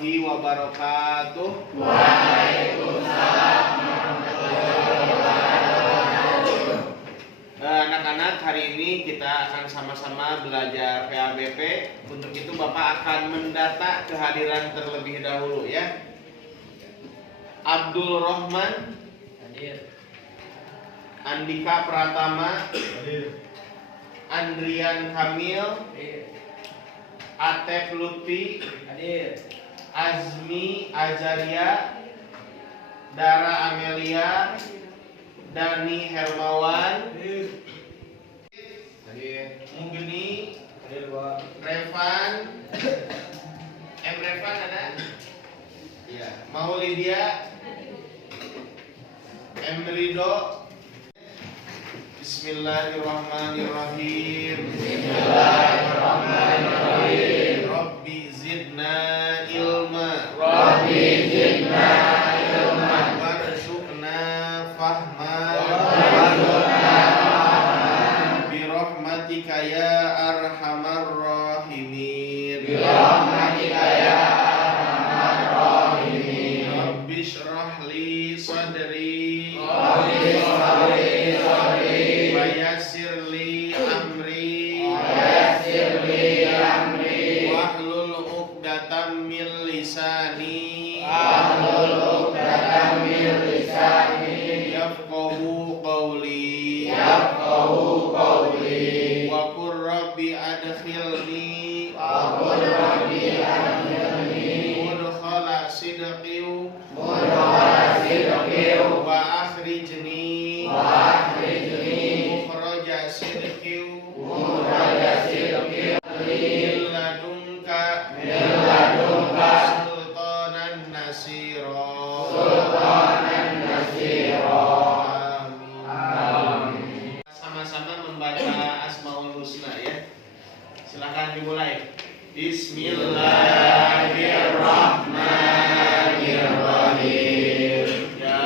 warahmatullahi wabarakatuh. Waalaikumsalam warahmatullahi wabarakatuh. Anak-anak, hari ini kita akan sama-sama belajar PABP. Untuk itu Bapak akan mendata kehadiran terlebih dahulu ya. Abdul Rahman Hadir. Andika Pratama Hadir. Andrian Kamil Hadir. Atef Lutfi Hadir. Azmi Azaria Dara Amelia Dani Hermawan Hadir. Mugeni Hadir, Pak. Revan Revan ada? Iya. Maulidia Rido. Bismillahirrahmanirrahim. Bismillahirrahmanirrahim. Rabbi zidna ilma. Rabbi zidna ilma. Warzuqna fahma. Warzuqna fahma. Birahmatika ya arhamar rahimin. Birahmatika ya arhamar rahimin. Rabbi shrah li sadri. Rabbi shrah li sadri. Wa yassir li amri. Wa yassir li amri. Wahlul 'uqdatam min lisani. Wahlul 'uqdatam min lisani. Yafqahu qawli. Yafqahu qawli. Wa qur rabbi adkhilni Wa qul rabbi adkhilni mudkhala sidqin mudkhala sidqin wa akhrijni wa akhrijni mukhraja sidqin mukhraja sidqin min ladunka min ladunka sultanan nasira. sultanan nasira. Amin. Sama-sama membaca Asmaul Husna ya. Silakan dimulai. Bismillahirrahmanirrahim. Ya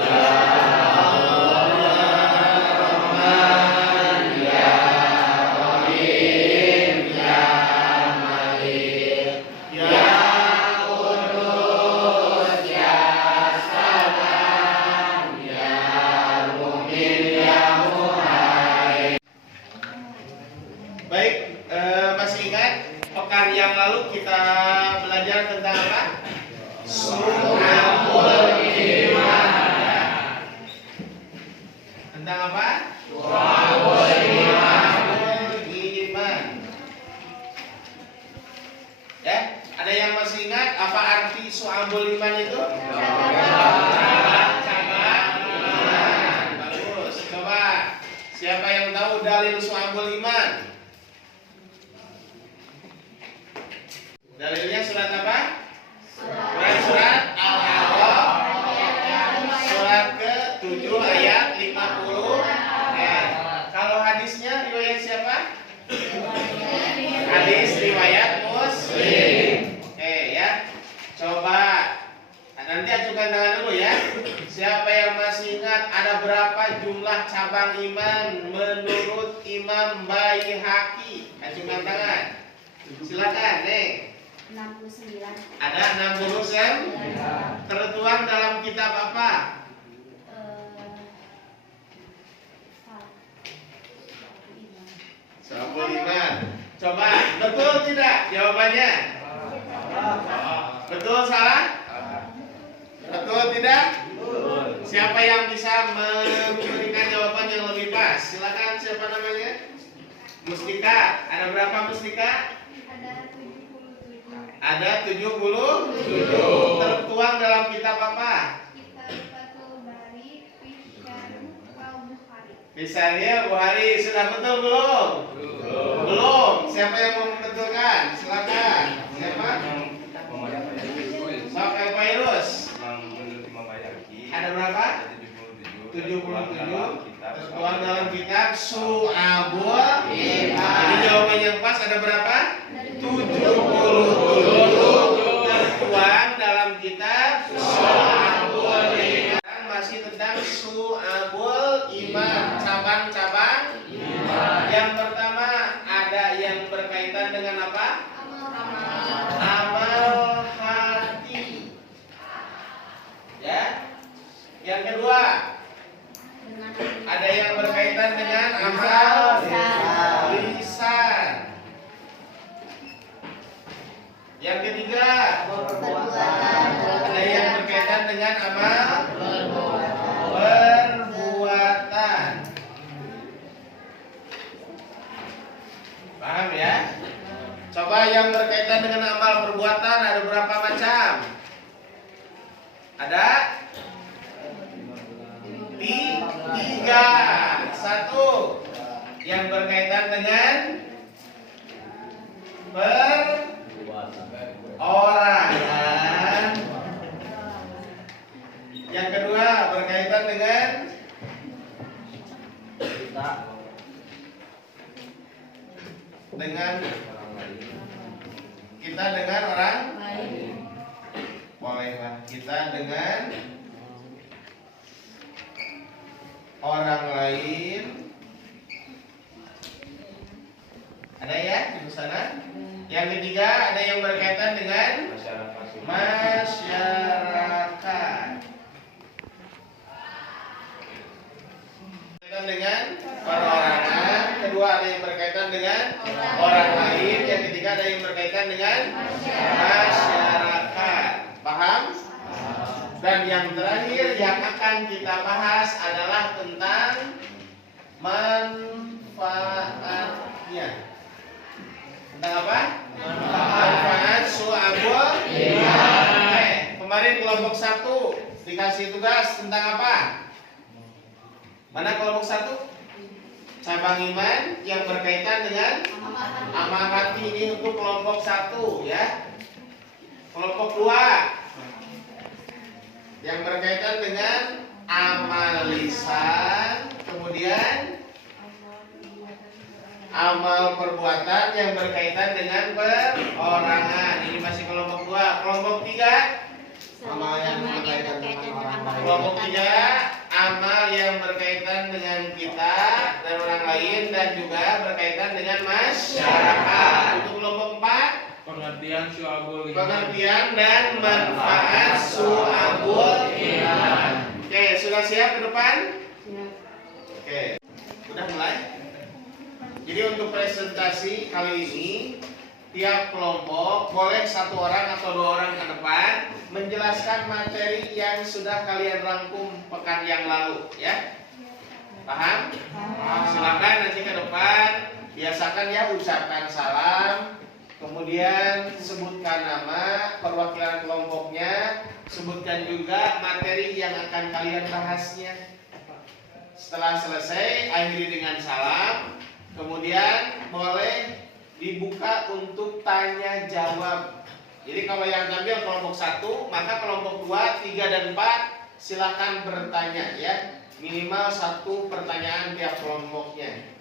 Rahman, ya Rahim, ya Malik, ya Qudus, ya Salam, ya Mu'min, ya Muhaimin. Baik, masih ingat pekan yang lalu kita belajar tentang apa? Su'abul iman. Tentang apa? Su'abul iman. Ya, ada yang masih ingat apa arti su'abul iman itu? Cabang iman. Bagus. Coba siapa yang tahu dalil su'abul iman? Dalilnya surat apa? Surat Al-A'raf surat ke-7 ayat 50. Kalau hadisnya riwayat siapa? Hadis riwayat Muslim. Oke ya. Coba nanti ajukan tangan dulu ya. Siapa yang masih ingat ada berapa jumlah cabang iman menurut Imam Baihaqi? Ajukan tangan. Silakan, Neng. 69. Ada 60 tertuang dalam kitab apa? Su'abul iman. Coba betul tidak jawabannya? Betul salah? Betul tidak? Siapa yang bisa memberikan jawaban yang lebih pas? Silakan, siapa namanya? Mustika. Ada berapa Mustika? Ada 77. Tertuang dalam kitab apa? Kitab Fathul Bari, Al-Bukhari. Misalnya Bukhari. Sudah betul belum? Belum. Siapa yang mau membetulkan? Silakan. Siapa? Pak Virus. Ada berapa? 77. Tertuang dalam kitab Su'abul Iman. Jadi jawaban yang pas ada berapa? 77. Tertuang dalam kitab Su'abul Iman. Masih tentang Su'abul Iman, cabang-cabang iman. Yang pertama ada yang berkaitan dengan apa? Amal hati. Yang ketiga, Perbuatan. ada yang berkaitan dengan amal perbuatan. Paham ya? Coba yang berkaitan dengan amal perbuatan ada berapa macam? Ada tiga. Satu, yang berkaitan dengan perorangan. Yang kedua, berkaitan dengan kita dengan orang bolehlah kita dengan orang lain. Ada ya di sana? Yang ketiga, ada yang berkaitan dengan masyarakat. Berkaitan dengan perorangan. Kedua, ada yang berkaitan dengan orang lain. Yang ketiga, ada yang berkaitan dengan masyarakat. Paham? Dan yang terakhir yang akan kita bahas adalah tentang manfaatnya. Tentang apa? Manfaat su'abul iman. Kemarin kelompok 1 dikasih tugas tentang apa? Mana kelompok 1? Cabang iman yang berkaitan dengan amal hati. Ini untuk kelompok 1 ya. Kelompok 2 yang berkaitan dengan amal lisan, kemudian amal perbuatan yang berkaitan dengan perorangan. Ini masih kelompok 2. Kelompok 3 Amal yang berkaitan dengan amal kelompok 3 amal yang berkaitan dengan kita dan orang lain dan juga berkaitan dengan masyarakat. Untuk kelompok 4 pengertian su'abul iman. pengertian dan manfaat su'abul iman. Oke, sudah siap ke depan? Oke, udah mulai? Jadi untuk presentasi kali ini tiap kelompok boleh 1 orang atau 2 orang ke depan menjelaskan materi yang sudah kalian rangkum pekan yang lalu ya. Paham? Silakan nanti ke depan biasakan ya ucapkan salam. Kemudian sebutkan nama, perwakilan kelompoknya, sebutkan juga materi yang akan kalian bahasnya. Setelah selesai, akhiri dengan salam. Kemudian boleh dibuka untuk tanya jawab. Jadi kalau yang ngambil kelompok 1, maka kelompok 2, 3 dan 4 silakan bertanya ya. Minimal 1 pertanyaan tiap kelompoknya.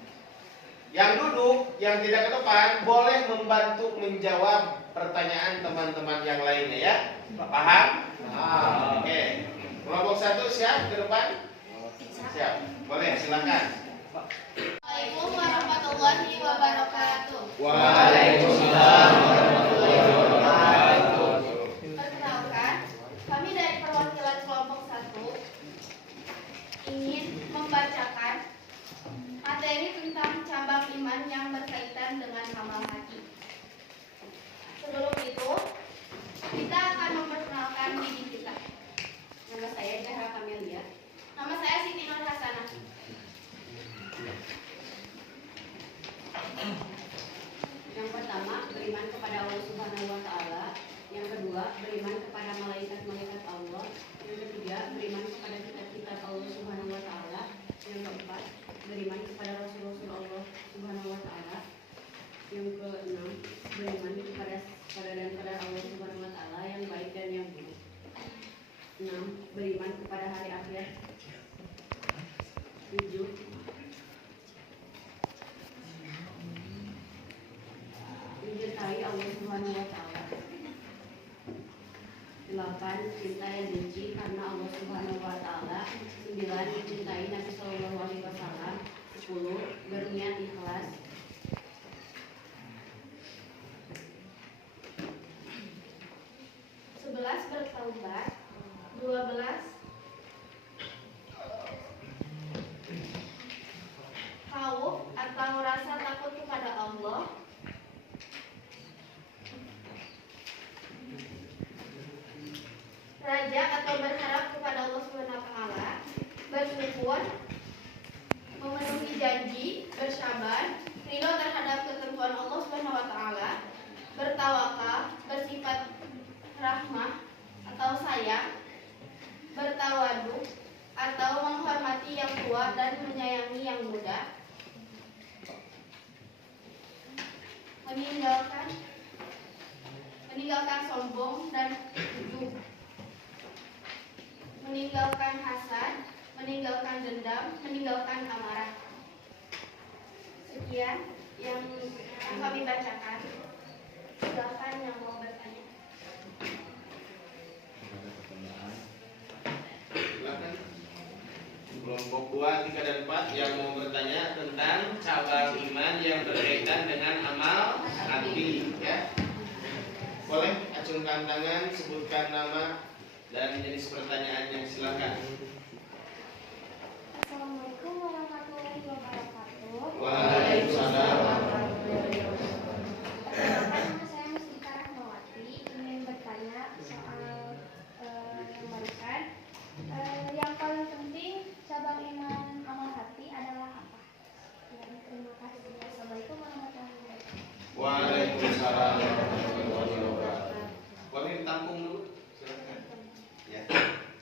Yang duduk, yang tidak ke depan, boleh membantu menjawab pertanyaan teman-teman yang lainnya ya. Paham? Oke. Kelompok 1 siap ke depan? Siap. Boleh, silakan. Assalamualaikum warahmatullahi wabarakatuh. Waalaikumsalam warahmatullahi wabarakatuh. Perkenalkan, kami dari perwakilan kelompok 1 ingin membacakan materi tentang cabang iman yang berkaitan dengan amal hati. Sebelum itu, kita akan memperkenalkan diri kita. Nama saya Zahra Kamelia. Nama saya Siti Nur Hasanah. Yang pertama, beriman kepada Allah Subhanahu wa taala. Yang kedua, beriman kepada malaikat-malaikat Allah. Yang ketiga, beriman kepada kitab-kitab Allah Subhanahu wa taala. Yang keempat, beriman kepada Rasul-Rasul Allah Subhanahu wa taala. Yang keenam, beriman kepada qadar Allah Subhanahu wa taala yang baik dan yang buruk. 6. Beriman kepada hari akhir. 7. Mencintai Allah Subhanahu wa taala. 8. Cinta yang benci karena Allah Subhanahu wa taala. 9. Mencintai Nabi sallallahu alaihi wasallam. 10. Berniat ikhlas. 11. Bertaubat. 12. Khauf atau rasa takut kepada Allah. raja atau berharap kepada Allah Subhanahu wa taala, bersyukur, memenuhi janji, bersabar, ridho terhadap ketentuan Allah Subhanahu wa taala, bertawakal, bersifat rahmah atau sayang, bertawadhu atau menghormati yang tua dan menyayangi yang muda, meninggalkan sombong dan ujub, meninggalkan hasad, meninggalkan dendam, meninggalkan amarah. Sekian yang kami bacakan. Silakan yang mau bertanya. Silakan. Kelompok 2, 3, dan 4 yang mau bertanya tentang cabang iman yang berkaitan dengan amal hati, ya. Boleh acungkan tangan, sebutkan nama dan jenis pertanyaannya. Silakan. Assalamualaikum warahmatullahi wabarakatuh. Waalaikumsalam. Perkenalkan, nama saya Mustika Rahmawati. Ingin bertanya soal yang barusan. Yang paling penting cabang iman amal hati adalah apa? Ya, terima kasih. Assalamualaikum warahmatullahi wabarakatuh. Waalaikumsalam warahmatullahi wabarakatuh. Boleh ditampung dulu, silakan. Ya,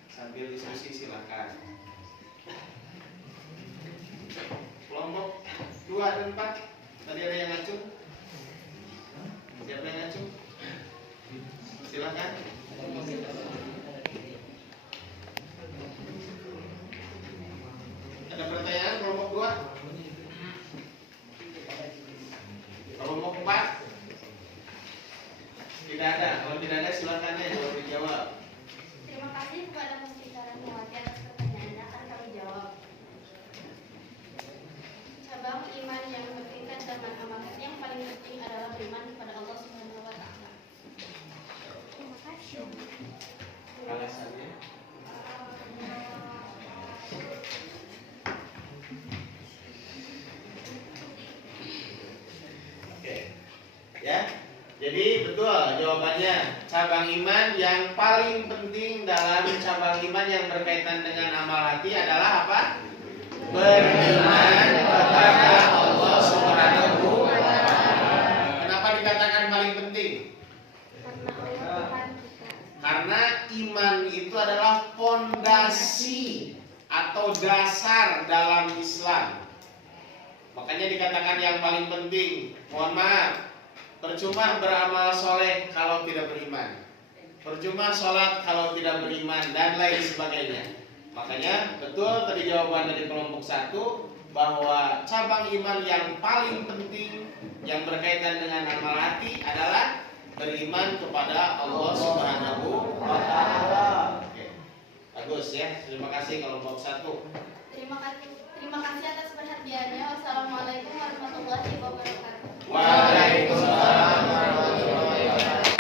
sambil diskusi silakan. Kelompok 2 dan 4, tadi ada yang ngacung? Siapa yang ngacung? Silakan. Ada pertanyaan kelompok 2? Kelompok 4? Tidak ada. Kalau tidak ada silakan ya jawab dijawab. Terima kasih kepada Mustika Rahmawati atas pertanyaannya, akan kami jawab. Cabang iman yang berkaitan dengan amal hati yang paling penting adalah beriman kepada Allah Subhanahu wa taala. Terima kasih. Alasannya? Oke. Ya. Jadi betul jawabannya. Cabang iman yang paling penting dalam cabang iman yang berkaitan dengan amal hati adalah apa? Beriman kepada Allah Subhanahu wa taala. Kenapa dikatakan paling penting? Karena Allah Tuhan kita. Karena iman itu adalah fondasi atau dasar dalam Islam. Makanya dikatakan yang paling penting. Mohon maaf, percuma beramal soleh kalau tidak beriman, percuma sholat kalau tidak beriman, dan lain sebagainya. Makanya betul tadi jawaban dari kelompok 1 bahwa cabang iman yang paling penting yang berkaitan dengan amal hati adalah beriman kepada Allah Subhanahu wa taala. Oke. Bagus ya. Terima kasih kelompok 1. Terima kasih atas perhatiannya. Wassalamualaikum warahmatullahi wabarakatuh. Waalaikumsalam warahmatullahi wabarakatuh.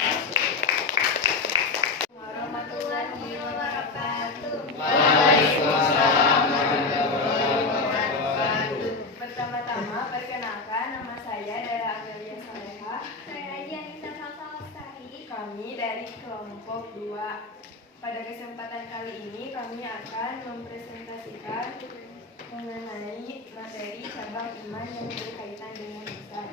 Warahmatullahi wabarakatuh. Waalaikumsalam warahmatullahi wabarakatuh. Pertama-tama, perkenalkan, nama saya Dara Amelia Saleha. Saya Aji Anissa Salsa Lestari. Kami dari kelompok 2. Pada kesempatan kali ini kami akan mempresentasikan mengenai materi cabang iman yang berkaitan dengan lisan.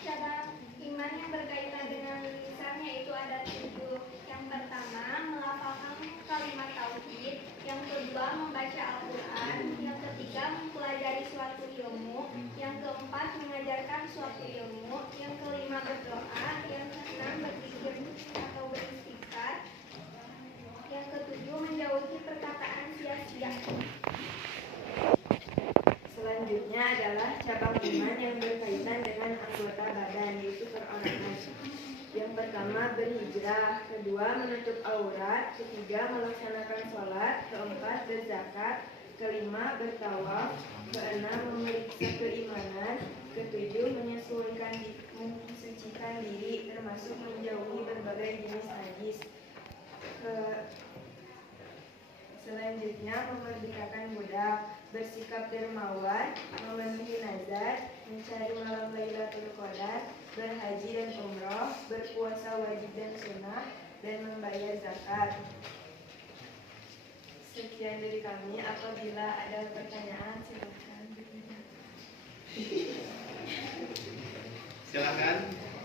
Cabang iman yang berkaitan dengan lisan yaitu ada 7. Yang pertama, melafalkan kalimat tauhid. Yang kedua, membaca Al-Quran. Yang ketiga, mempelajari suatu ilmu. Yang keempat, mengajarkan suatu ilmu. Yang kelima, berdoa. Yang keenam, berzikir atau beristighfar. Yang ketujuh, menjauhi perkataan sia-sia. Selanjutnya adalah cabang iman yang berkaitan dengan anggota badan, yaitu perorangan. Yang pertama, berhijrah. Kedua, menutup aurat. Ketiga, melaksanakan sholat. Keempat, berzakat. Kelima, bertawaf. Keenam, memeriksa keimanan. Ketujuh, mensucikan diri, termasuk menjauhi berbagai jenis najis. Selanjutnya, memerdekakan budak, bersikap dermawan, memenuhi nazar, mencari malam Lailatul Qadar, berhaji dan umroh, berpuasa wajib dan sunnah, dan membayar zakat. Sekian dari kami. Apabila ada pertanyaan, silakan. Silakan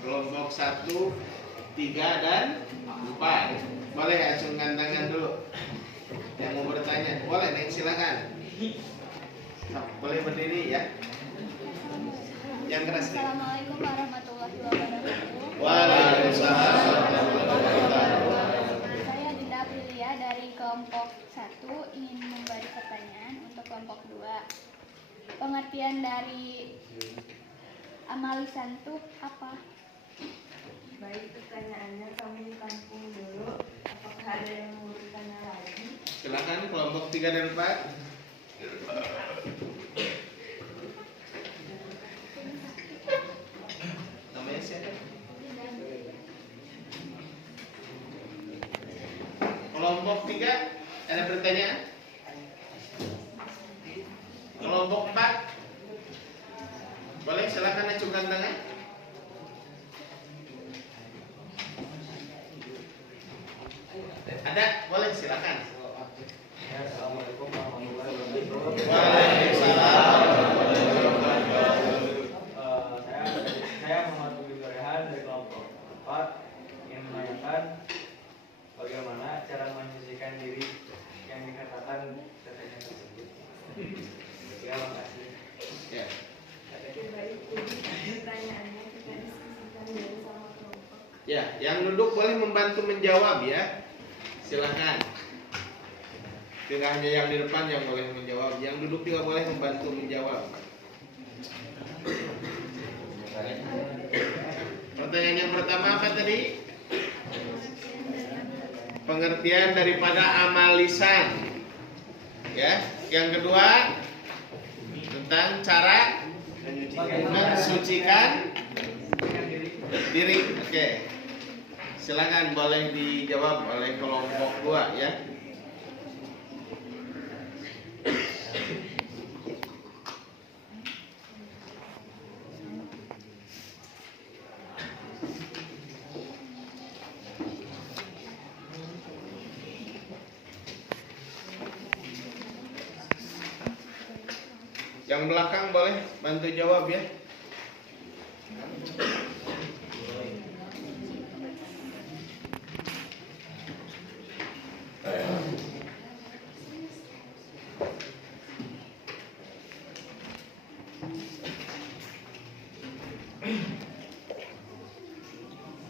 kelompok 1, 3, dan 4. Boleh acungkan tangan dulu. Yang mau bertanya, boleh Neng, silakan. Boleh berdiri ya. Yang keras nih. Assalamualaikum warahmatullahi wabarakatuh. Waalaikumsalam warahmatullahi wabarakatuh. Saya Dinda Aprilia dari kelompok 1 ingin memberi pertanyaan untuk kelompok 2. Pengertian dari amal lisan itu apa? Baik, pertanyaannya kami tampung dulu. Apakah ada yang mau bertanya lagi? Silakan kelompok 3 dan 4. Namanya siapa? Kelompok 3 ada pertanyaan? Kelompok 4 boleh silakan acungkan tangan. Ada? Boleh silakan. Assalamualaikum warahmatullahi wabarakatuh. Waalaikumsalam warahmatullahi wabarakatuh. Saya Muhammad Budi Torehan dari kelompok 4 ingin menanyakan bagaimana cara menyucikan diri yang dikatakan katanya tersebut. Terima kasih. Ya. Baik, jadi pertanyaannya kita diskusikan dulu sama kelompok. Ya, yang duduk boleh membantu menjawab ya. Silakan. Tidak hanya yang di depan yang boleh menjawab, yang duduk juga boleh membantu menjawab. Pertanyaan yang pertama apa tadi? Pengertian daripada amal lisan. Ya, yang kedua tentang cara mensucikan diri. Oke. Silakan boleh dijawab oleh kelompok 2 ya. Yang belakang boleh bantu jawab ya.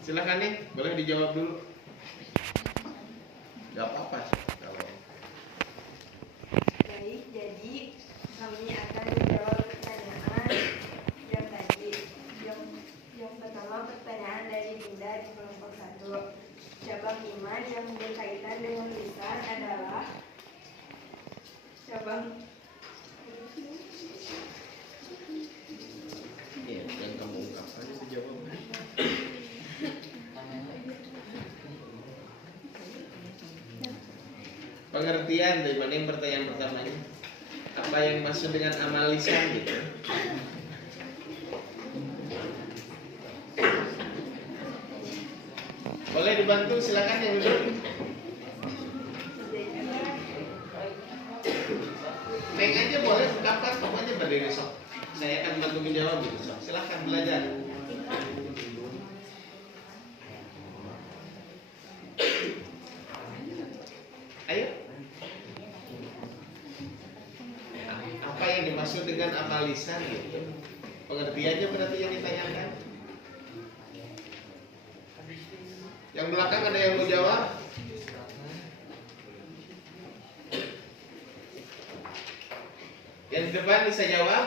Silakan nih, boleh dijawab dulu. Gak apa-apa kalau Baik, jadi kami akan menjawab pertanyaan yang tadi. Yang pertama pertanyaan dari Dinda di kelompok 1. Cabang iman yang berkaitan dengan lisan adalah cabang iya, yang kamu ungkapkan itu jawabannya. Pengertian dari mana yang pertanyaan pertamanya? Apa yang maksud dengan amal lisan gitu? Boleh dibantu, silakan yang duduk. Neng aja boleh ungkapkan, kamu aja berdiri sok. Saya akan bantu menjawab gitu sok. Silakan belajar. Ayo. Apa yang dimaksud dengan amal lisan gitu? Pengertiannya berarti yang ditanyakan. Yang belakang ada yang mau jawab? Yang di depan bisa jawab?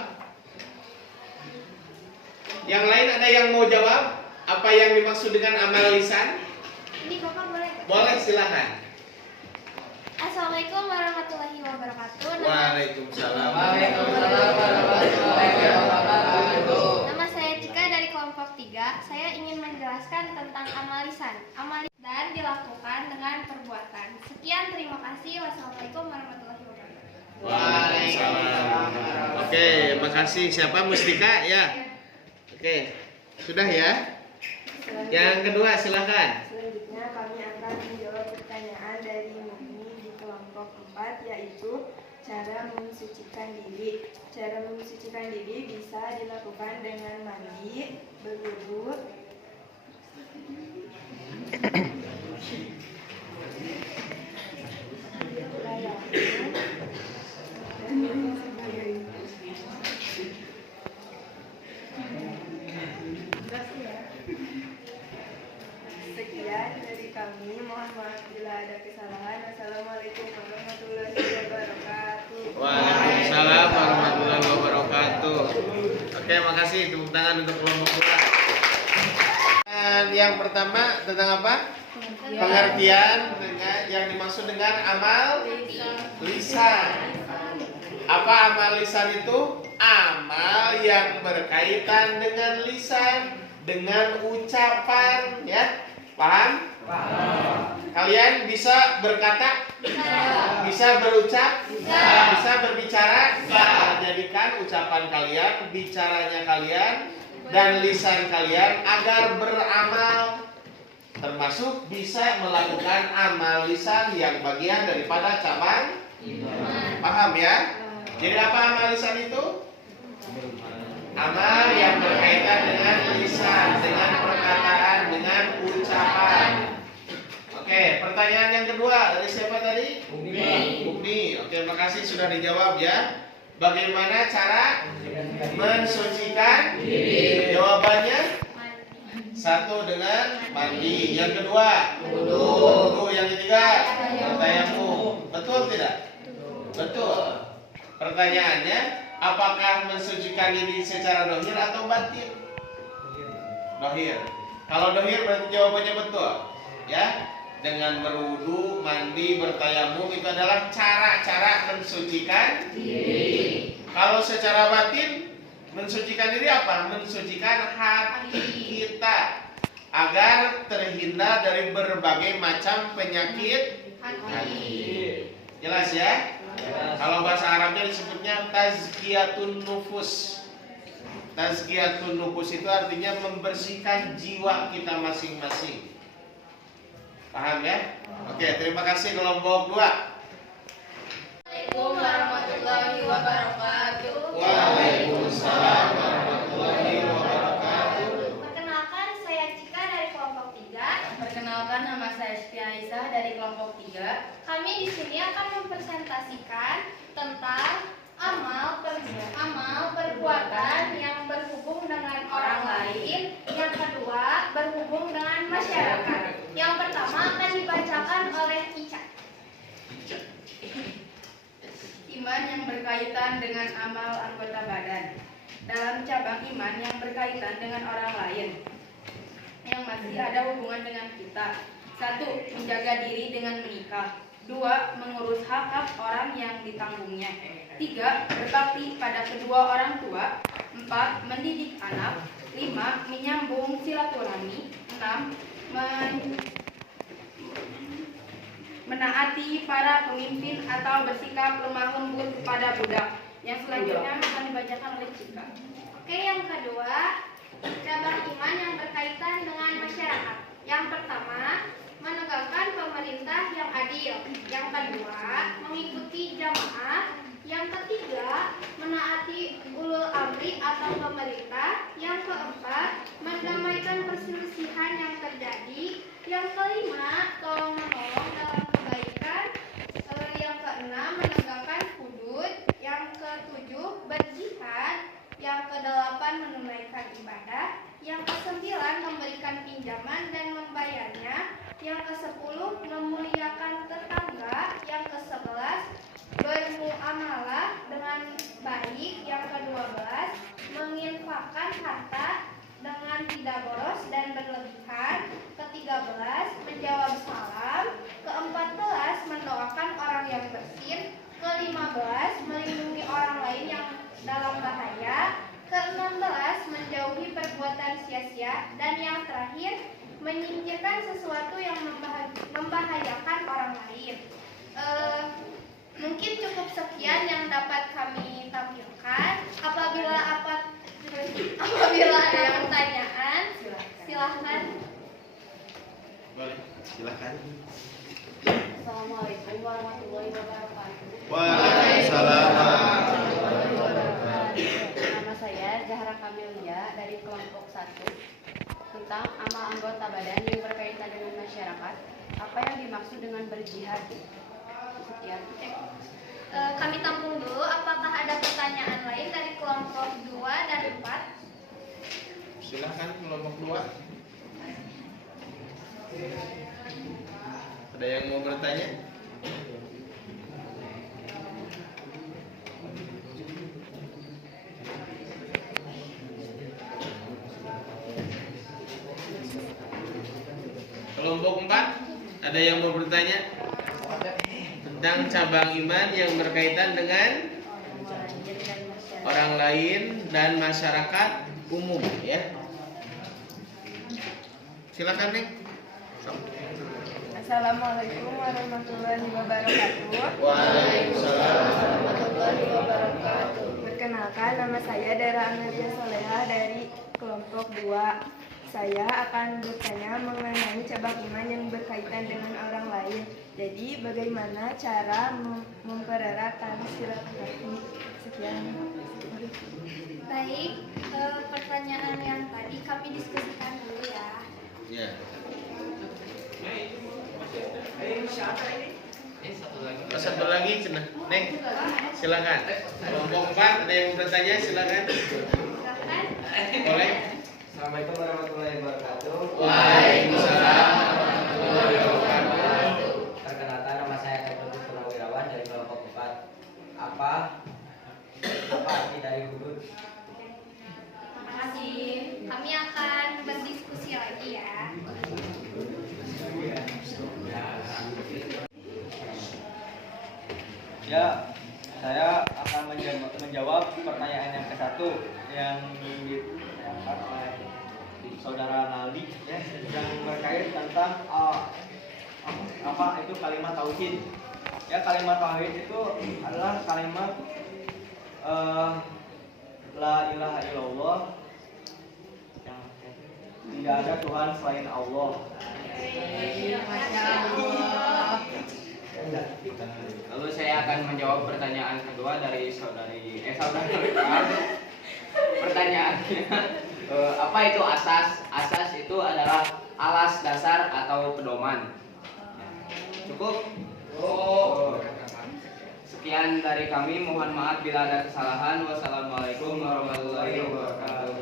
Yang lain ada yang mau jawab? Apa yang dimaksud dengan amal lisan? Ini Bapak boleh nggak? Boleh, silakan. Assalamualaikum warahmatullahi wabarakatuh. Waalaikumsalam. Nama saya Cika dari kelompok 3. Saya ingin menjelaskan tentang amal lisan. Amal lisan dilakukan dengan perbuatan. Sekian, terima kasih. Wassalamualaikum warahmatullahi wabarakatuh. Waalaikumsalam. Oke, makasih. Siapa? Mustika ya. Oke, sudah ya. Yang kedua silakan. Selanjutnya kami akan akan menjawab pertanyaan dari Mumi di kelompok 4, yaitu cara mensucikan diri. Cara mensucikan diri bisa dilakukan dengan mandi, berwudu, dan lain sebagainya. Sekian dari kami. Mohon maaf bila ada kesalahan. Wassalamualaikum warahmatullahi wabarakatuh. Waalaikumsalam warahmatullahi wabarakatuh. Oke, makasih. Tepuk tangan untuk kelompok kita. Dan yang pertama tentang apa? Pengertian dengan yang dimaksud dengan amal lisan. Apa amal lisan itu? Amal yang berkaitan dengan lisan, dengan ucapan, ya. Paham? Kalian bisa berkata? Bisa berucap? Bisa berbicara? Jadikan ucapan kalian, bicaranya kalian, dan lisan kalian agar beramal, termasuk bisa melakukan amal lisan yang bagian daripada cabang iman. Paham ya? Jadi apa amal lisan itu? Amal yang berkaitan dengan lisan, dengan perkataan, dengan ucapan. Oke, pertanyaan yang kedua dari siapa tadi? Bukni. Oke, makasih sudah dijawab ya. Bagaimana cara mensucikan diri? Jawabannya satu dengan mandi, yang kedua wudu, yang ketiga bertayamum. Betul tidak? Betul. Pertanyaannya, apakah mensucikan diri secara dohir atau batin? Dohir. Kalau dohir berarti jawabannya betul, ya. Dengan berwudu, mandi, bertayamum itu adalah cara-cara mensucikan diri. Kalau secara batin, mensucikan diri apa? Mensucikan hati kita agar terhindar dari berbagai macam penyakit hati. Jelas ya? Kalau bahasa Arabnya disebutnya tazkiyatun nufus. Tazkiyatun nufus itu artinya membersihkan jiwa kita masing-masing. Paham ya? Oke, terima kasih kelompok 2. Assalamualaikum warahmatullahi wabarakatuh. Waalaikumsalam warahmatullahi wabarakatuh. Perkenalkan, saya Cika dari kelompok 3. Perkenalkan, nama saya Siti Aisyah dari kelompok 3. Kami di sini akan mempresentasikan tentang amal perbuatan yang berhubung dengan orang lain. Yang kedua, berhubung dengan masyarakat. Yang pertama akan dibacakan oleh Ica. Iman yang berkaitan dengan amal anggota badan. Dalam cabang iman yang berkaitan dengan orang lain yang masih ada hubungan dengan kita. 1. Menjaga diri dengan menikah. 2. Mengurus hak-hak orang yang ditanggungnya. 3. Berbakti pada kedua orang tua. 4. Mendidik anak. 5. Menyambung silaturahmi. 6. Menaati para pemimpin atau bersikap lemah lembut kepada budak. Yang selanjutnya akan dibacakan oleh Cika. Oke, yang kedua, cabang iman yang berkaitan dengan masyarakat. Yang pertama, menegakkan pemerintah yang adil. Yang kedua, mengikuti jamaah. Yang ketiga, menaati ulul amri atau pemerintah. Yang keempat, mendamaikan perselisihan yang terjadi. Yang kelima, tolong menolong dalam kebaikan. Yang keenam, menegakkan hudud. Yang ketujuh, berjihad. Yang kedelapan, menunaikan ibadah. Yang kesembilan, memberikan pinjaman dan membayarnya. Yang kesepuluh, memuliakan tetangga. Yang kesebelas, bermuamalah dengan baik. Yang ke-12, menginfakkan harta dengan tidak boros dan berlebihan. Ke-13, menjawab salam. Ke-14, mendoakan orang yang bersin. Ke-15, melindungi orang lain yang dalam bahaya. Ke-16, menjauhi perbuatan sia-sia. Dan yang terakhir, menyingkirkan sesuatu yang membahayakan orang lain. Mungkin cukup sekian yang dapat kami tampilkan. Apabila ada pertanyaan, silahkan. Boleh. Silakan. Assalamualaikum warahmatullahi wabarakatuh. Waalaikumsalam. Nama saya Zahra Kamelia dari kelompok 1 tentang amal anggota badan yang berkaitan dengan masyarakat. Apa yang dimaksud dengan berjihad? Sekian. Kami tampung dulu. Apakah ada pertanyaan lain dari kelompok 2 dan 4? Silakan kelompok 2. Ada yang mau bertanya? Kelompok 4, ada yang mau bertanya tentang cabang iman yang berkaitan dengan orang lain dan masyarakat umum, ya. Silakan, Neng. Assalamualaikum warahmatullahi wabarakatuh. Waalaikumsalam. Warahmatullahi wabarakatuh. Perkenalkan, nama saya Dara Amelia Soleha dari kelompok 2. Saya akan bertanya mengenai cabang iman yang berkaitan dengan orang lain. Jadi, bagaimana cara mempererat tali silaturahmi? Sekian. Baik, pertanyaan yang tadi kami diskusikan dulu ya. Ya. Satu lagi, cenah. Neng, silakan. Kelompok 4, ada yang mau bertanya, silakan. Silakan. Boleh. Assalamualaikum warahmatullahi wabarakatuh. Waalaikumsalam warahmatullahi wabarakatuh. Perkenalkan, nama saya Kedut Purnawirawan dari kelompok 4. Apa arti dari hudud? Terima kasih. Kami akan berdiskusi lagi ya. Ya, saya akan menjawab pertanyaan yang ke-1 yang diangkat oleh saudara Naldi, ya, yang berkait tentang apa itu kalimat tauhid. Ya, kalimat tauhid itu adalah kalimat la ilaha illallah, yang tidak ada Tuhan selain Allah. Lalu saya akan menjawab pertanyaan kedua dari saudara. Pertanyaannya, apa itu asas? Asas itu adalah alas dasar atau pedoman. Cukup? Sekian dari kami. Mohon maaf bila ada kesalahan. Wassalamualaikum warahmatullahi wabarakatuh.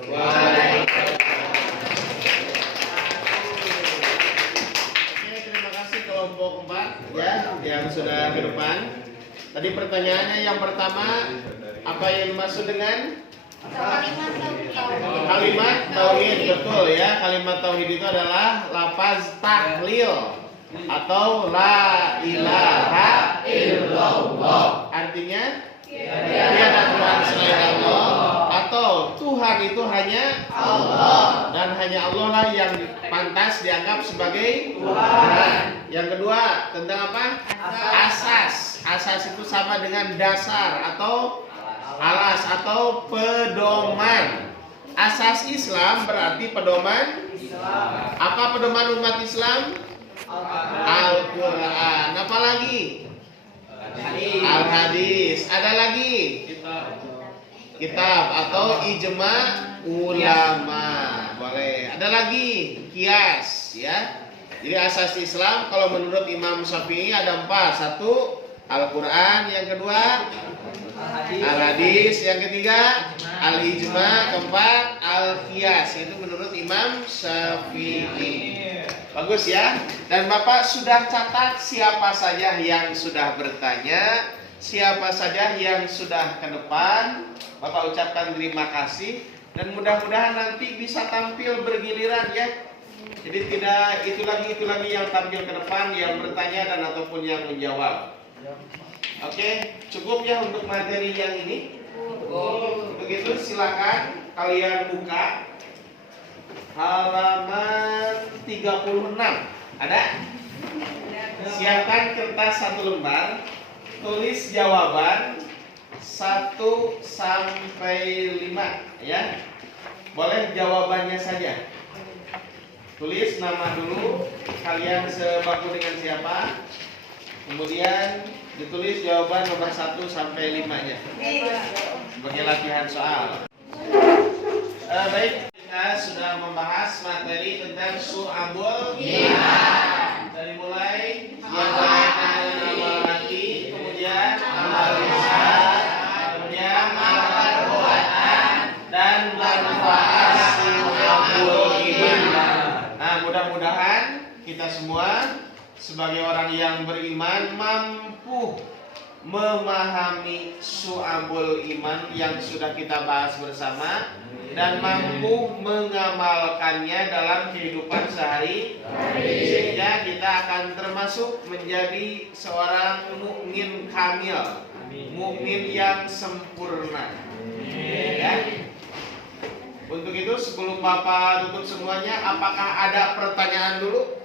Terima kasih kelompok 4, ya, yang sudah ke depan. Tadi pertanyaannya yang pertama, apa yang dimaksud dengan Kalimat tauhid. kalimat tauhid? Betul, ya. Kalimat tauhid itu adalah lafaz tahlil atau la ilaha illallah. Artinya tiada Tuhan selain Allah, atau Tuhan itu hanya Allah dan hanya Allah lah yang pantas dianggap sebagai Tuhan. Yang kedua, tentang apa? Asas. Asas itu sama dengan dasar atau alas atau pedoman. Asas Islam berarti pedoman. Apa pedoman umat Islam? Al-Quran. Apa lagi? Al-Hadis. Ada lagi? Kitab atau ijma ulama. Boleh. Ada lagi? Qiyas, ya. Jadi asas Islam kalau menurut Imam Syafi'i ada 4. 1, Al-Quran. Yang kedua, Al-Hadis. Yang ketiga, Al-Ijma. Keempat, Al-Qiyas. Itu menurut Imam Syafi'i. Bagus, ya. Dan Bapak sudah catat siapa saja yang sudah bertanya, siapa saja yang sudah ke depan. Bapak ucapkan terima kasih dan mudah-mudahan nanti bisa tampil bergiliran, ya. Jadi tidak itu lagi yang tampil ke depan, yang bertanya dan ataupun yang menjawab. Oke, cukup ya untuk materi yang ini. Begitu, silakan kalian buka halaman 36. Ada? Siapkan kertas 1 lembar, tulis jawaban 1 sampai 5, ya. Boleh jawabannya saja. Tulis nama dulu, kalian sebangku dengan siapa. Kemudian ditulis jawaban nomor 1 sampai 5-nya sebagai latihan soal. Baik, kita sudah membahas materi tentang su'abul iman. Dari mulai yang berkaitan dengan amal hati, kemudian amal lisan, kemudian amal perbuatan, dan manfaat su'abul iman. Nah, mudah-mudahan kita semua sebagai orang yang beriman mampu memahami su'abul iman yang sudah kita bahas bersama dan mampu mengamalkannya dalam kehidupan sehari-hari, sehingga kita akan termasuk menjadi seorang mukmin kamil, mukmin yang sempurna. Ya. Untuk itu sebelum Bapak tutup semuanya, apakah ada pertanyaan dulu?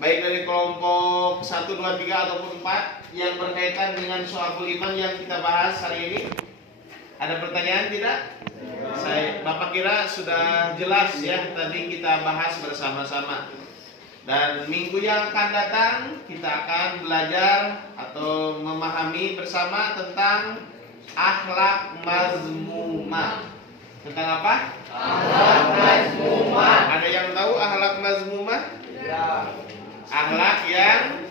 Baik dari kelompok 1, 2, 3 ataupun 4 yang berkaitan dengan su'abul iman yang kita bahas hari ini. Ada pertanyaan tidak? Bapak kira sudah jelas ya, tadi kita bahas bersama-sama. Dan minggu yang akan datang kita akan belajar atau memahami bersama tentang akhlak mazmumah. Tentang apa? Akhlak mazmumah. Ada yang tahu akhlak mazmumah? Akhlak yang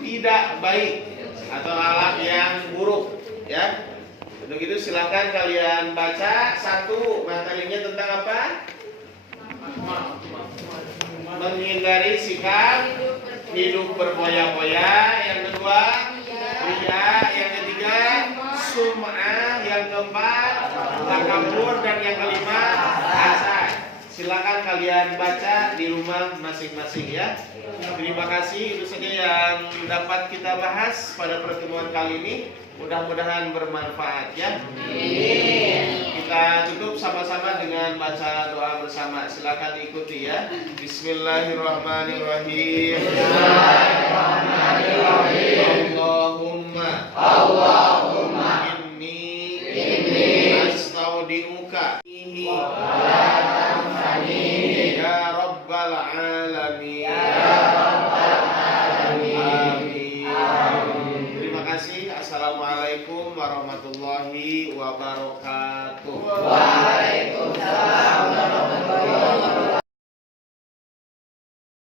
tidak baik atau akhlak yang buruk, ya. Untuk itu silakan kalian baca. 1, materinya tentang apa? Menghindari sikap hidup berfoya-foya. Yang kedua, ria. Yang ketiga, sum'ah. Yang keempat, takabur. Dan yang kelima, hasad. Silakan kalian baca di rumah masing-masing ya. Terima kasih, itu saja yang dapat kita bahas pada pertemuan kali ini. Mudah-mudahan bermanfaat ya. Kita tutup sama-sama dengan baca doa bersama. Silakan ikuti ya. Bismillahirrahmanirrahim. Allahumma inni astaudiuka ya rabbal alamin. Amin. Terima kasih. Assalamualaikum warahmatullahi wabarakatuh. Waalaikumsalam warahmatullahi wabarakatuh.